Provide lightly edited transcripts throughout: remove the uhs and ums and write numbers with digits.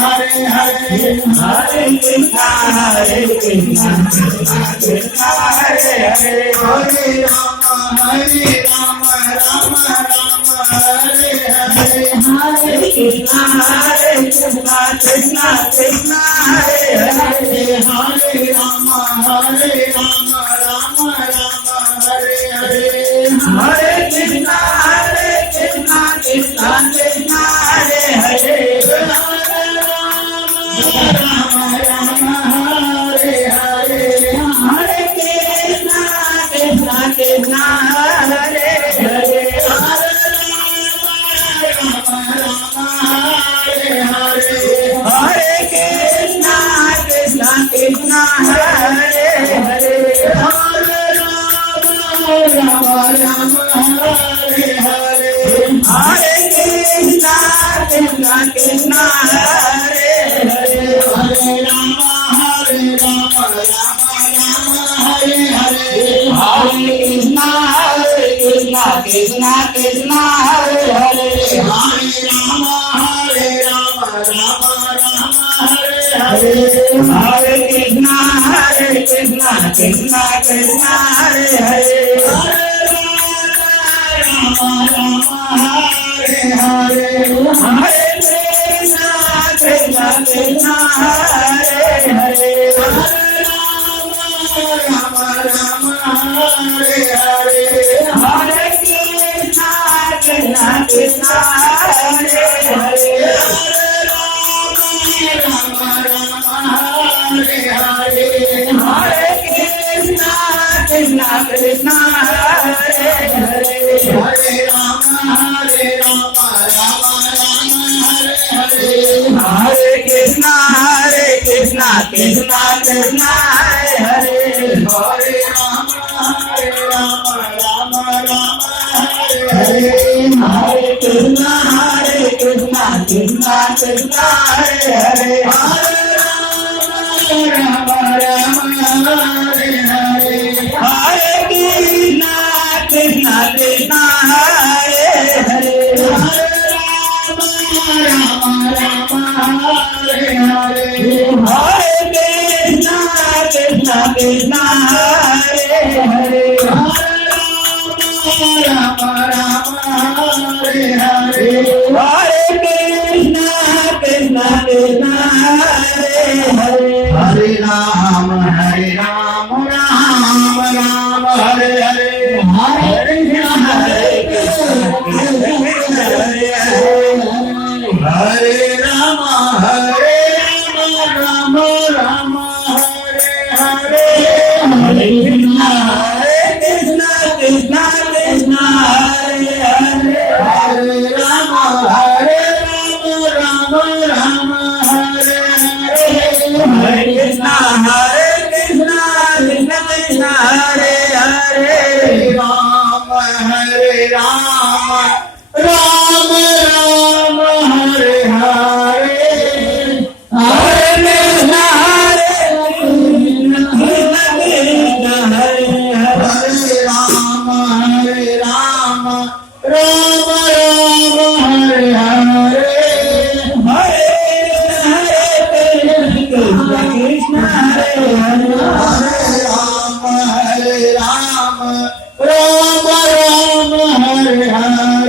Hare Hare, Hare Krishna, Hare Krishna, Krishna Krishna, Hare Hare, Hare Rama, Rama Rama, Hare Hare, Hare Krishna, Krishna Krishna, Hare Hare, Hare Rama, Rama Rama, Hare Hare, Hare Krishna, Krishna Krishna, Hare Hare, Rama Rama, Hare Hare, Hare Krishna, Krishna Krishna, Hare Hare, Hare Rama Rama, Hare Hare, Hare Krishna, Krishna Krishna, Hare Hare, Hare Rama Rama, Hare Hare, Hare Krishna, Krishna Krishna, Hare Hare, Hare Rama, Rama Rama, Hare Hare, Hare Krishna, Krishna Krishna, Hare Hare, Hare Rama, Rama Rama, Hare Hare, Hare Krishna, Krishna Krishna, Hare Hare, Hare Rama Rama, Hare Hare, Hare Krishna, Krishna Krishna, Hare Hare, Hare Rama Rama, Hare Hare, Hare Krishna, Krishna Krishna, Hare Hare, Hare Rama Rama, Hare Hare, Hare Krishna, Krishna Krishna, Hare Hare, Hare Rama, Rama Rama, Hare Hare, Hare Krishna, Krishna Krishna, Hare Hare, Hare Rama, Rama Rama, Hare Hare, Hare Krishna, Krishna Krishna, Hare Hare, Hare Rama Rama, Hare Hare, Hare Krishna, Krishna Krishna, Hare Hare, Hare Rama Rama, Hare Hare, Hare Krishna, Krishna Krishna, Hare Hare, Hare Rama Rama, Hare Hare, Hare Krishna, Krishna Krishna, Hare Hare, Hare Rama, Rama Rama, Hare Hare, Hare Krishna, Krishna Krishna, Hare Hare, Hare Rama, Rama Rama, Hare Hare, Hare Krishna, Krishna Krishna, Hare Hare, Hare Rama, Rama Rama, Hare Hare, Hare Krishna, Krishna Krishna, Hare Hare, Rama, Rama Rama, Hare Hare, Hare Krishna, Krishna Krishna, Hare Hare, Rama, Rama Rama, Hare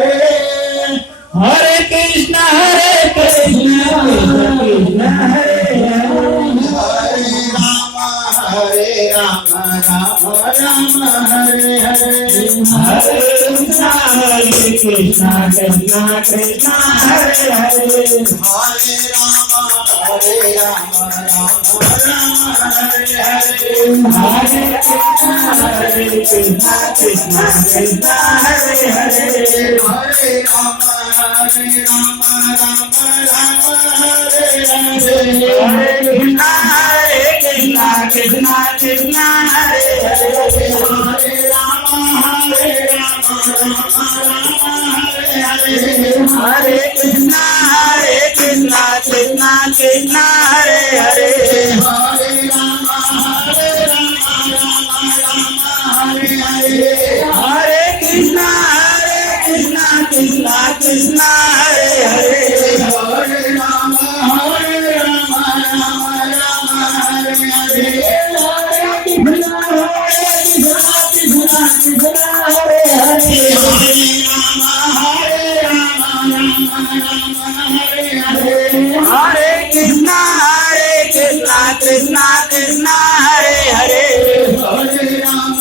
Hare, Hare Krishna, Krishna Hare Hare, Hare Rama, Rama Rama, Hare Hare, Hare Krishna, Krishna Krishna, Hare Hare, Hare Rama, Rama Rama, Hare Hare, Hare Krishna, Krishna Krishna, Hare Hare, Hare Rama, Rama Rama, Hare Hare, Hare Krishna, Krishna Krishna, Hare Hare, Hare Rama, Rama Rama, Hare Hare, Hare Krishna, Krishna Krishna, Hare Hare, Hare Rama, Rama Rama, Hare Hare, Hare Krishna, Krishna Krishna, Hare Hare, Hare Rama, Rama Rama, Hare Hare, Hare Krishna, Krishna Krishna,